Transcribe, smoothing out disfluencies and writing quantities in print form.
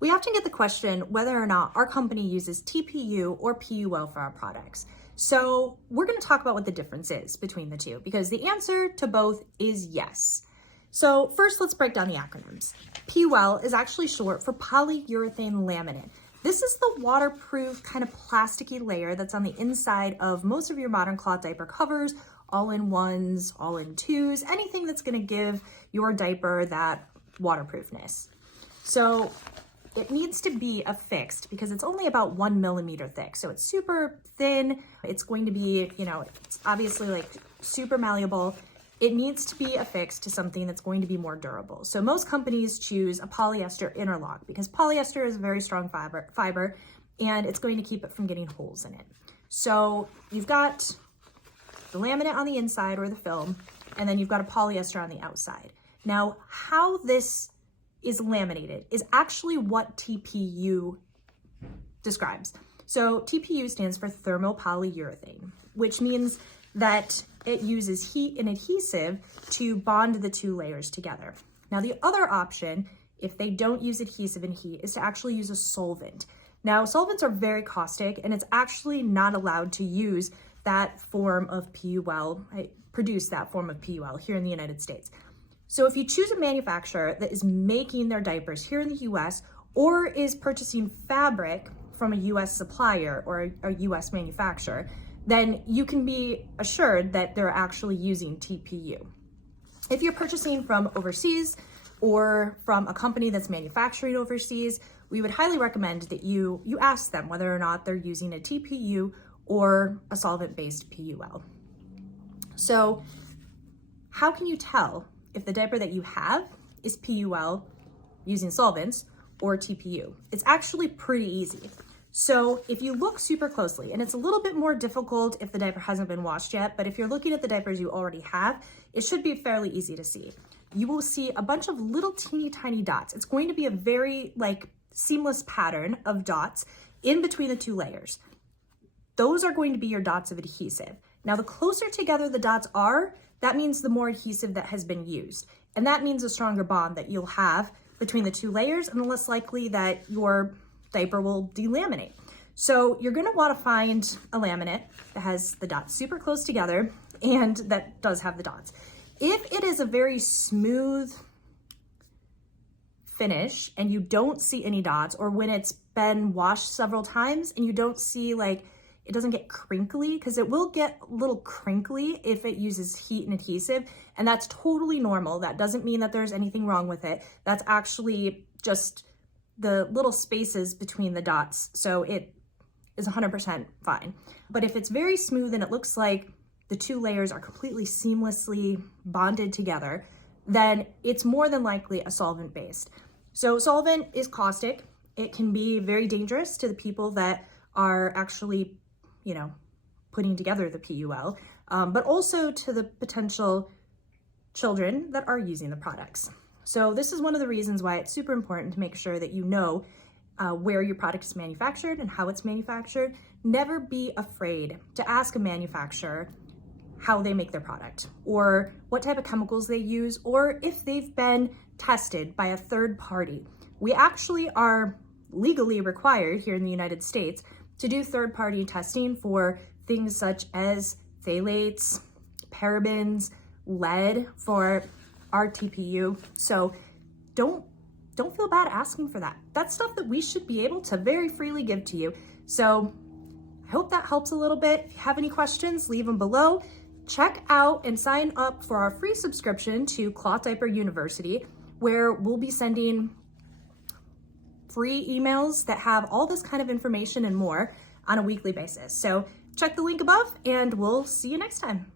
We often get the question whether or not our company uses TPU or PUL for our products. So we're going to talk about what the difference is between the two, because the answer to both is yes. So first, let's break down the acronyms. PUL is actually short for polyurethane laminate. This is the waterproof kind of plasticky layer that's on the inside of most of your modern cloth diaper covers, all-in-ones, all-in-twos, anything that's going to give your diaper that waterproofness. So it needs to be affixed because it's only about 1 millimeter thick. So it's super thin. It's going to be, it's obviously like super malleable. It needs to be affixed to something that's going to be more durable. So most companies choose a polyester interlock because polyester is a very strong fiber and it's going to keep it from getting holes in it. So you've got the laminate on the inside or the film, and then you've got a polyester on the outside. Now, how this is laminated is actually what TPU describes. So TPU stands for thermal polyurethane, which means that it uses heat and adhesive to bond the two layers together. Now, the other option, if they don't use adhesive and heat, is to actually use a solvent. Now, solvents are very caustic, and it's actually not allowed to use that form of PUL, produce that form of PUL here in the United States. So if you choose a manufacturer that is making their diapers here in the US or is purchasing fabric from a US supplier or a US manufacturer, then you can be assured that they're actually using TPU. If you're purchasing from overseas or from a company that's manufacturing overseas, we would highly recommend that you ask them whether or not they're using a TPU or a solvent-based PUL. So how can you tell if the diaper that you have is PUL using solvents or TPU? It's actually pretty easy. So if you look super closely, and it's a little bit more difficult if the diaper hasn't been washed yet, but if you're looking at the diapers you already have, it should be fairly easy to see. You will see a bunch of little teeny tiny dots. It's going to be a very seamless pattern of dots in between the two layers. Those are going to be your dots of adhesive. Now, the closer together the dots are, that means the more adhesive that has been used. And that means a stronger bond that you'll have between the two layers and the less likely that your diaper will delaminate. So you're gonna wanna find a laminate that has the dots super close together and that does have the dots. If it is a very smooth finish and you don't see any dots, or when it's been washed several times and you don't see it doesn't get crinkly, because it will get a little crinkly if it uses heat and adhesive, and that's totally normal. That doesn't mean that there's anything wrong with it. That's actually just the little spaces between the dots, so it is 100% fine. But if it's very smooth and it looks like the two layers are completely seamlessly bonded together, then it's more than likely a solvent-based. So solvent is caustic. It can be very dangerous to the people that are actually putting together the PUL, but also to the potential children that are using the products. So this is one of the reasons why it's super important to make sure that you know where your product is manufactured and how it's manufactured. Never be afraid to ask a manufacturer how they make their product, or what type of chemicals they use, or if they've been tested by a third party. We actually are legally required here in the United States to do third-party testing for things such as phthalates, parabens, lead for our TPU. So don't feel bad asking for that. That's stuff that we should be able to very freely give to you. So I hope that helps a little bit. If you have any questions, leave them below. Check out and sign up for our free subscription to Cloth Diaper University, where we'll be sending free emails that have all this kind of information and more on a weekly basis. So check the link above and we'll see you next time.